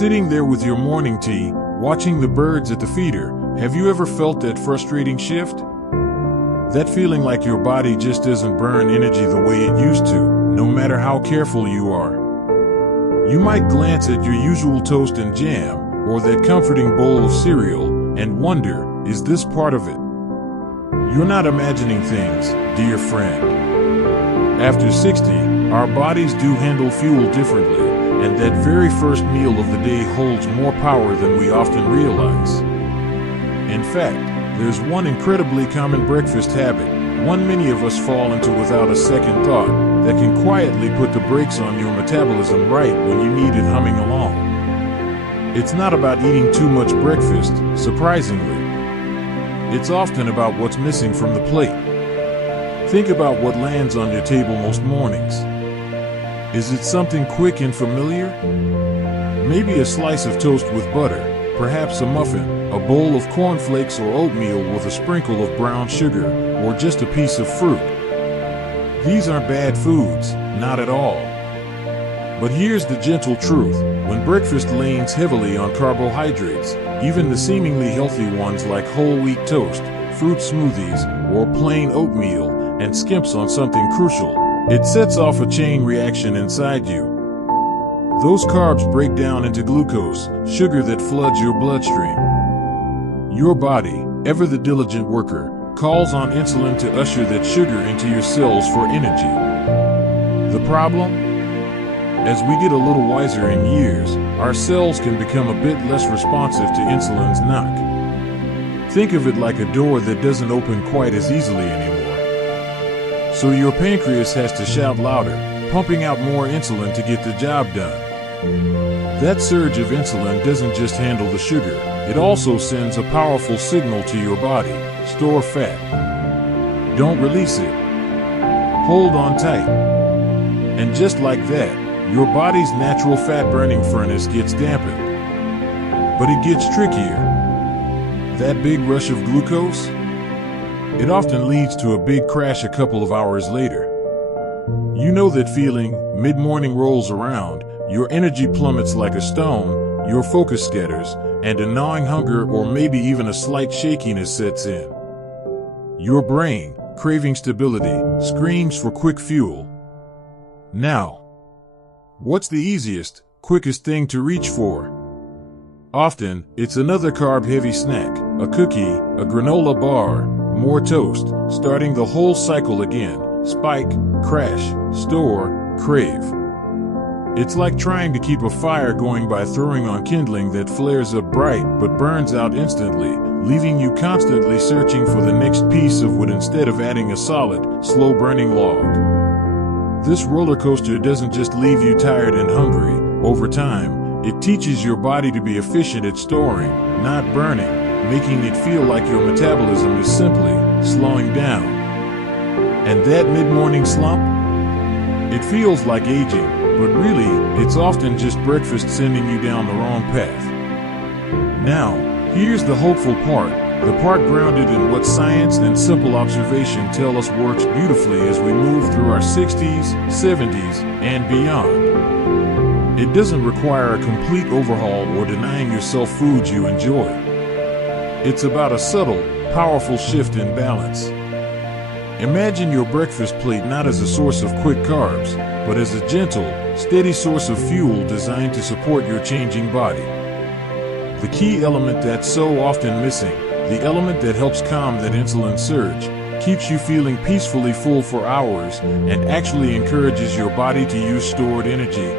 Sitting there with your morning tea, watching the birds at the feeder, have you ever felt that frustrating shift? That feeling like your body just doesn't burn energy the way it used to, no matter how careful you are. You might glance at your usual toast and jam, or that comforting bowl of cereal, and wonder, is this part of it? You're not imagining things, dear friend. After 60, our bodies do handle fuel differently, and that very first meal of the day holds more power than we often realize. In fact, there's one incredibly common breakfast habit, one many of us fall into without a second thought, that can quietly put the brakes on your metabolism right when you need it humming along. It's not about eating too much breakfast, surprisingly. It's often about what's missing from the plate. Think about what lands on your table most mornings. Is it something quick and familiar? Maybe a slice of toast with butter, perhaps a muffin, a bowl of cornflakes or oatmeal with a sprinkle of brown sugar, or just a piece of fruit. These aren't bad foods, not at all. But here's the gentle truth. When breakfast leans heavily on carbohydrates, even the seemingly healthy ones like whole wheat toast, fruit smoothies, or plain oatmeal, and skimps on something crucial, it sets off a chain reaction inside you. Those carbs break down into glucose, sugar that floods your bloodstream. Your body, ever the diligent worker, calls on insulin to usher that sugar into your cells for energy. The problem? As we get a little wiser in years, our cells can become a bit less responsive to insulin's knock. Think of it like a door that doesn't open quite as easily anymore. So your pancreas has to shout louder, pumping out more insulin to get the job done. That surge of insulin doesn't just handle the sugar, it also sends a powerful signal to your body: store fat. Don't release it. Hold on tight. And just like that, your body's natural fat-burning furnace gets dampened. But it gets trickier. That big rush of glucose? It often leads to a big crash a couple of hours later. You know that feeling. Mid-morning rolls around, your energy plummets like a stone, your focus scatters, and a gnawing hunger or maybe even a slight shakiness sets in. Your brain, craving stability, screams for quick fuel. Now, what's the easiest, quickest thing to reach for? Often, it's another carb-heavy snack, a cookie, a granola bar, more toast, starting the whole cycle again: spike, crash, store, crave. It's like trying to keep a fire going by throwing on kindling that flares up bright but burns out instantly, leaving you constantly searching for the next piece of wood instead of adding a solid, slow-burning log. This roller coaster doesn't just leave you tired and hungry. Over time, it teaches your body to be efficient at storing, not burning, making it feel like your metabolism is simply slowing down. And that mid-morning slump? It feels like aging, but really, it's often just breakfast sending you down the wrong path. Now, here's the hopeful part, the part grounded in what science and simple observation tell us works beautifully as we move through our 60s, 70s, and beyond. It doesn't require a complete overhaul or denying yourself foods you enjoy. It's about a subtle, powerful shift in balance. Imagine your breakfast plate not as a source of quick carbs, but as a gentle, steady source of fuel designed to support your changing body. The key element that's so often missing, the element that helps calm that insulin surge, keeps you feeling peacefully full for hours, and actually encourages your body to use stored energy.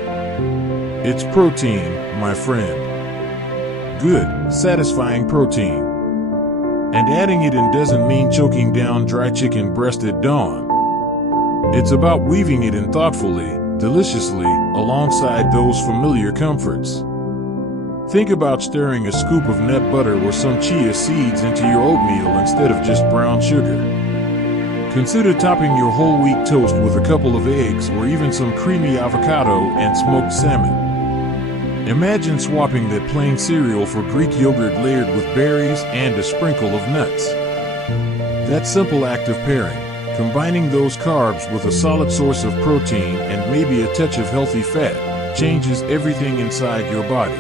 It's protein, my friend. Good, satisfying protein. And adding it in doesn't mean choking down dry chicken breast at dawn. It's about weaving it in thoughtfully, deliciously, alongside those familiar comforts. Think about stirring a scoop of nut butter or some chia seeds into your oatmeal instead of just brown sugar. Consider topping your whole wheat toast with a couple of eggs or even some creamy avocado and smoked salmon. Imagine swapping that plain cereal for Greek yogurt layered with berries and a sprinkle of nuts. That simple act of pairing, combining those carbs with a solid source of protein and maybe a touch of healthy fat, changes everything inside your body.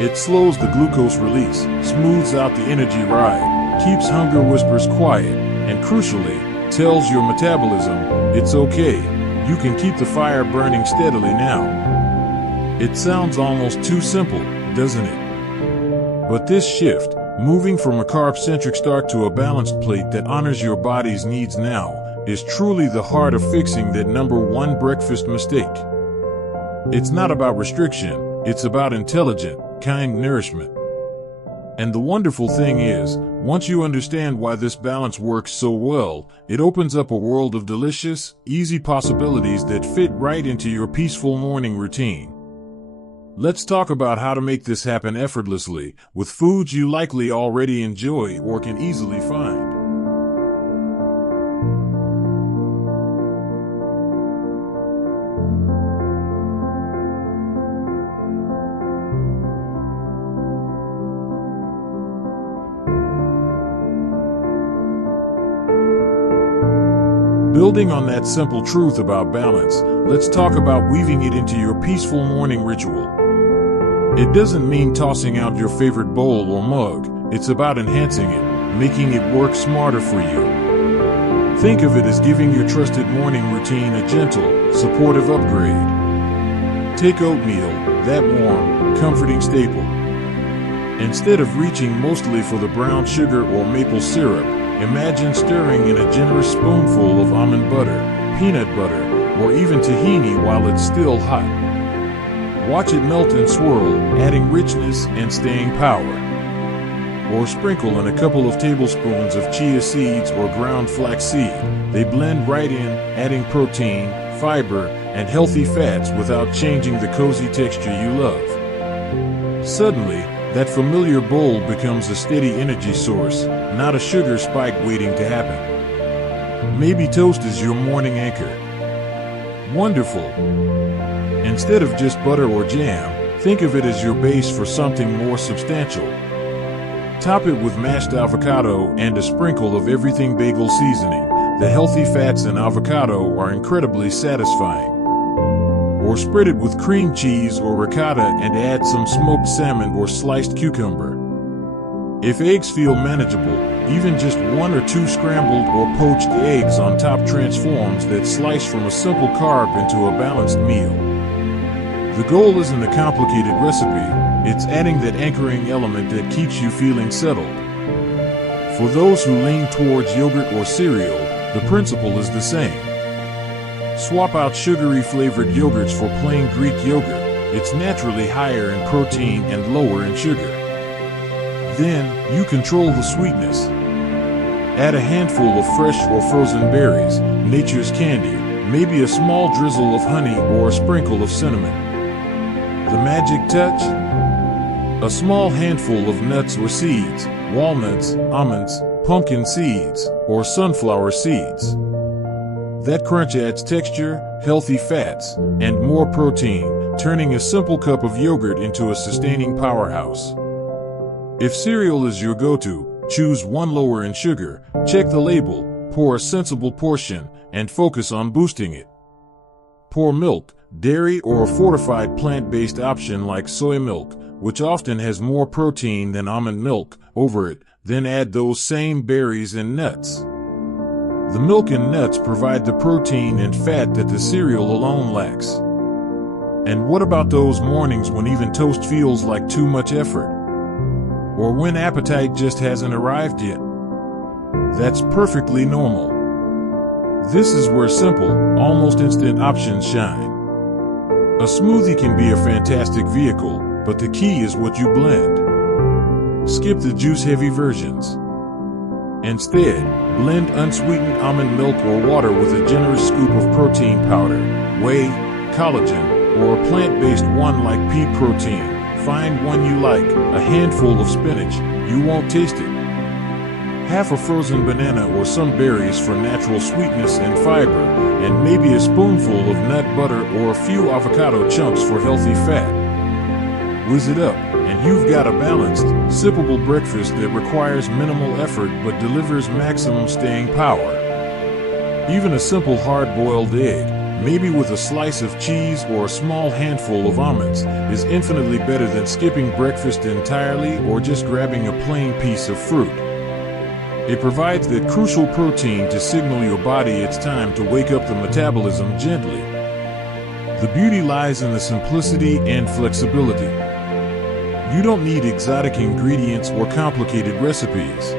It slows the glucose release, smooths out the energy ride, keeps hunger whispers quiet, and crucially, tells your metabolism, it's okay, you can keep the fire burning steadily now. It sounds almost too simple, doesn't it? But this shift, moving from a carb-centric start to a balanced plate that honors your body's needs now, is truly the heart of fixing that #1 breakfast mistake. It's not about restriction, it's about intelligent, kind nourishment. And the wonderful thing is, once you understand why this balance works so well, it opens up a world of delicious, easy possibilities that fit right into your peaceful morning routine. Let's talk about how to make this happen effortlessly, with foods you likely already enjoy or can easily find. Building on that simple truth about balance, let's talk about weaving it into your peaceful morning ritual. It doesn't mean tossing out your favorite bowl or mug, it's about enhancing it, making it work smarter for you. Think of it as giving your trusted morning routine a gentle, supportive upgrade. Take oatmeal, that warm, comforting staple. Instead of reaching mostly for the brown sugar or maple syrup, imagine stirring in a generous spoonful of almond butter, peanut butter, or even tahini while it's still hot. Watch it melt and swirl, adding richness and staying power. Or sprinkle in a couple of tablespoons of chia seeds or ground flaxseed. They blend right in, adding protein, fiber, and healthy fats without changing the cozy texture you love. Suddenly, that familiar bowl becomes a steady energy source, not a sugar spike waiting to happen. Maybe toast is your morning anchor. Wonderful. Instead of just butter or jam, think of it as your base for something more substantial. Top it with mashed avocado and a sprinkle of everything bagel seasoning. The healthy fats in avocado are incredibly satisfying. Or spread it with cream cheese or ricotta and add some smoked salmon or sliced cucumber. If eggs feel manageable, even just 1 or 2 scrambled or poached eggs on top transforms that slice from a simple carb into a balanced meal. The goal isn't a complicated recipe, it's adding that anchoring element that keeps you feeling settled. For those who lean towards yogurt or cereal, the principle is the same. Swap out sugary flavored yogurts for plain Greek yogurt. It's naturally higher in protein and lower in sugar. Then, you control the sweetness. Add a handful of fresh or frozen berries, nature's candy, maybe a small drizzle of honey or a sprinkle of cinnamon. The magic touch? A small handful of nuts or seeds, walnuts, almonds, pumpkin seeds, or sunflower seeds. That crunch adds texture, healthy fats, and more protein, turning a simple cup of yogurt into a sustaining powerhouse. If cereal is your go-to, choose one lower in sugar, check the label, pour a sensible portion, and focus on boosting it. Pour milk, dairy, or a fortified plant-based option like soy milk, which often has more protein than almond milk, over it, then add those same berries and nuts. The milk and nuts provide the protein and fat that the cereal alone lacks. And what about those mornings when even toast feels like too much effort? Or when appetite just hasn't arrived yet? That's perfectly normal. This is where simple, almost instant options shine. A smoothie can be a fantastic vehicle, but the key is what you blend. Skip the juice-heavy versions. Instead, blend unsweetened almond milk or water with a generous scoop of protein powder, whey, collagen, or a plant-based one like pea protein. Find one you like, a handful of spinach, you won't taste it. Half a frozen banana or some berries for natural sweetness and fiber, and maybe a spoonful of nut butter or a few avocado chunks for healthy fat. Whiz it up, and you've got a balanced, sippable breakfast that requires minimal effort but delivers maximum staying power. Even a simple hard-boiled egg, maybe with a slice of cheese or a small handful of almonds, is infinitely better than skipping breakfast entirely or just grabbing a plain piece of fruit. It provides that crucial protein to signal your body it's time to wake up the metabolism gently. The beauty lies in the simplicity and flexibility. You don't need exotic ingredients or complicated recipes.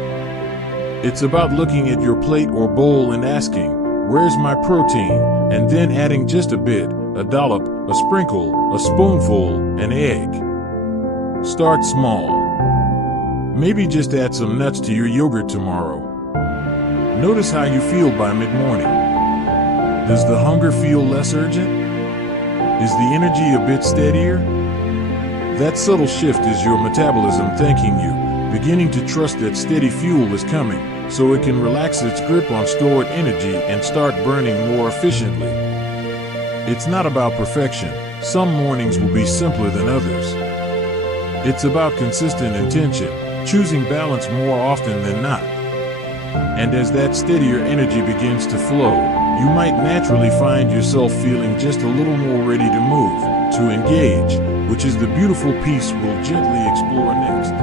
It's about looking at your plate or bowl and asking, "Where's my protein?" and then adding just a bit, a dollop, a sprinkle, a spoonful, an egg. Start small. Maybe just add some nuts to your yogurt tomorrow. Notice how you feel by mid-morning. Does the hunger feel less urgent? Is the energy a bit steadier? That subtle shift is your metabolism thanking you, beginning to trust that steady fuel is coming, so it can relax its grip on stored energy and start burning more efficiently. It's not about perfection. Some mornings will be simpler than others. It's about consistent intention, choosing balance more often than not. And as that steadier energy begins to flow, you might naturally find yourself feeling just a little more ready to move, to engage, which is the beautiful piece we'll gently explore next.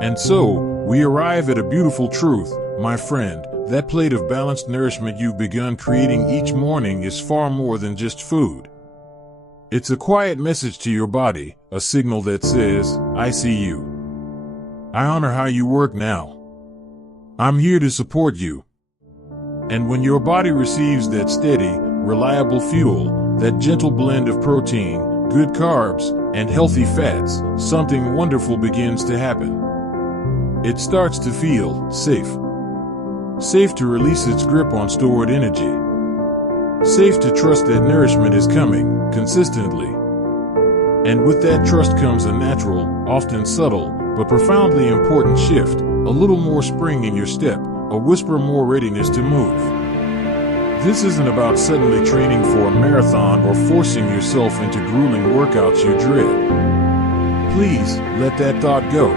And so, we arrive at a beautiful truth, my friend. That plate of balanced nourishment you've begun creating each morning is far more than just food. It's a quiet message to your body, a signal that says, "I see you. I honor how you work now. I'm here to support you." And when your body receives that steady, reliable fuel, that gentle blend of protein, good carbs, and healthy fats, something wonderful begins to happen. It starts to feel safe. Safe to release its grip on stored energy. Safe to trust that nourishment is coming, consistently. And with that trust comes a natural, often subtle, but profoundly important shift, a little more spring in your step, a whisper more readiness to move. This isn't about suddenly training for a marathon or forcing yourself into grueling workouts you dread. Please, let that thought go.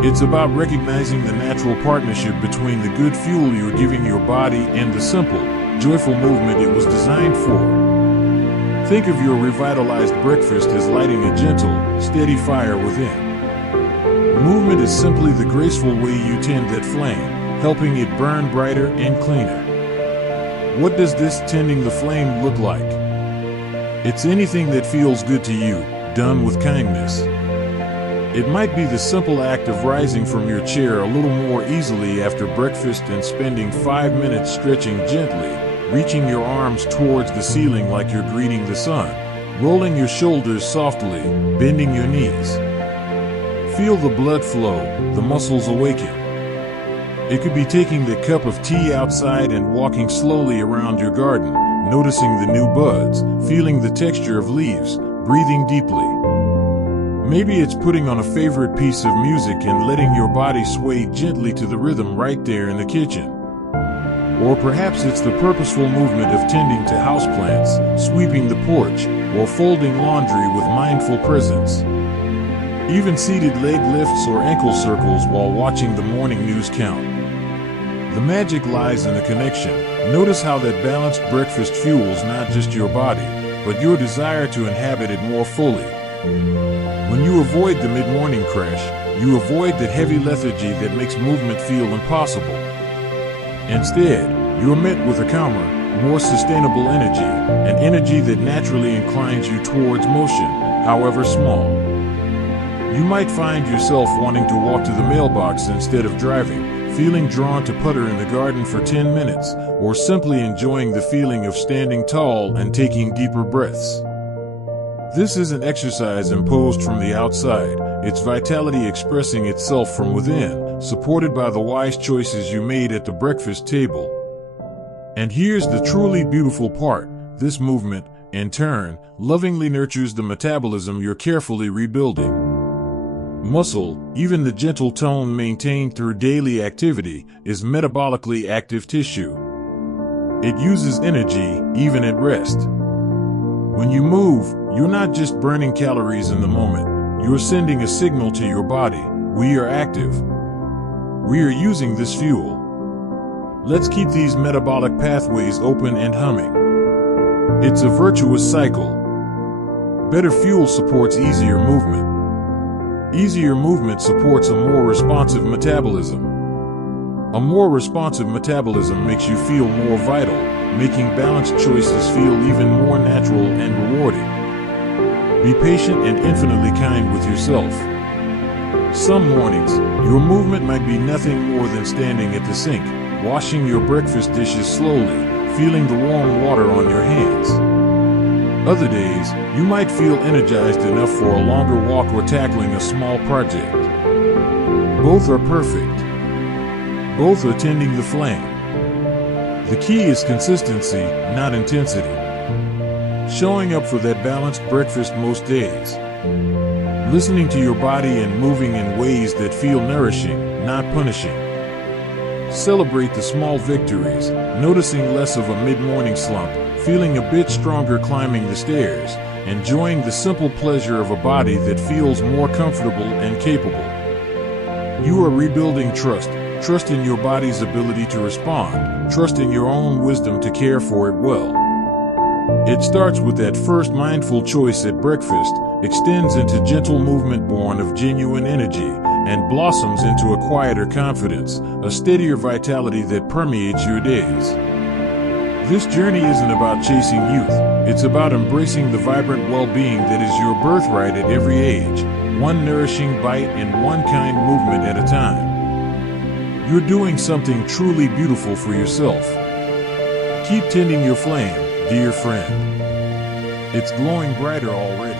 It's about recognizing the natural partnership between the good fuel you're giving your body and the simple, joyful movement it was designed for. Think of your revitalized breakfast as lighting a gentle, steady fire within. Movement is simply the graceful way you tend that flame, helping it burn brighter and cleaner. What does this tending the flame look like? It's anything that feels good to you, done with kindness. It might be the simple act of rising from your chair a little more easily after breakfast and spending 5 minutes stretching gently, reaching your arms towards the ceiling like you're greeting the sun, rolling your shoulders softly, bending your knees. Feel the blood flow, the muscles awaken. It could be taking the cup of tea outside and walking slowly around your garden, noticing the new buds, feeling the texture of leaves, breathing deeply. Maybe it's putting on a favorite piece of music and letting your body sway gently to the rhythm right there in the kitchen. Or perhaps it's the purposeful movement of tending to houseplants, sweeping the porch, or folding laundry with mindful presence. Even seated leg lifts or ankle circles while watching the morning news count. The magic lies in the connection. Notice how that balanced breakfast fuels not just your body, but your desire to inhabit it more fully. When you avoid the mid-morning crash, you avoid that heavy lethargy that makes movement feel impossible. Instead, you're met with a calmer, more sustainable energy, an energy that naturally inclines you towards motion, however small. You might find yourself wanting to walk to the mailbox instead of driving, feeling drawn to putter in the garden for 10 minutes, or simply enjoying the feeling of standing tall and taking deeper breaths. This is an exercise imposed from the outside, its vitality expressing itself from within, supported by the wise choices you made at the breakfast table. And here's the truly beautiful part: this movement, in turn, lovingly nurtures the metabolism you're carefully rebuilding. Muscle, even the gentle tone maintained through daily activity, is metabolically active tissue. It uses energy, even at rest. When you move, you're not just burning calories in the moment, you're sending a signal to your body: we are active. We are using this fuel. Let's keep these metabolic pathways open and humming. It's a virtuous cycle. Better fuel supports easier movement. Easier movement supports a more responsive metabolism. A more responsive metabolism makes you feel more vital, making balanced choices feel even more natural and rewarding. Be patient and infinitely kind with yourself. Some mornings, your movement might be nothing more than standing at the sink, washing your breakfast dishes slowly, feeling the warm water on your hands. Other days, you might feel energized enough for a longer walk or tackling a small project. Both are perfect. Both are tending the flame. The key is consistency, not intensity. Showing up for that balanced breakfast most days. Listening to your body and moving in ways that feel nourishing, not punishing. Celebrate the small victories, noticing less of a mid-morning slump, feeling a bit stronger climbing the stairs, enjoying the simple pleasure of a body that feels more comfortable and capable. You are rebuilding trust. Trust in your body's ability to respond. Trust in your own wisdom to care for it well. It starts with that first mindful choice at breakfast, extends into gentle movement born of genuine energy, and blossoms into a quieter confidence, a steadier vitality that permeates your days. This journey isn't about chasing youth. It's about embracing the vibrant well-being that is your birthright at every age, one nourishing bite and one kind movement at a time. You're doing something truly beautiful for yourself. Keep tending your flame, dear friend. It's glowing brighter already.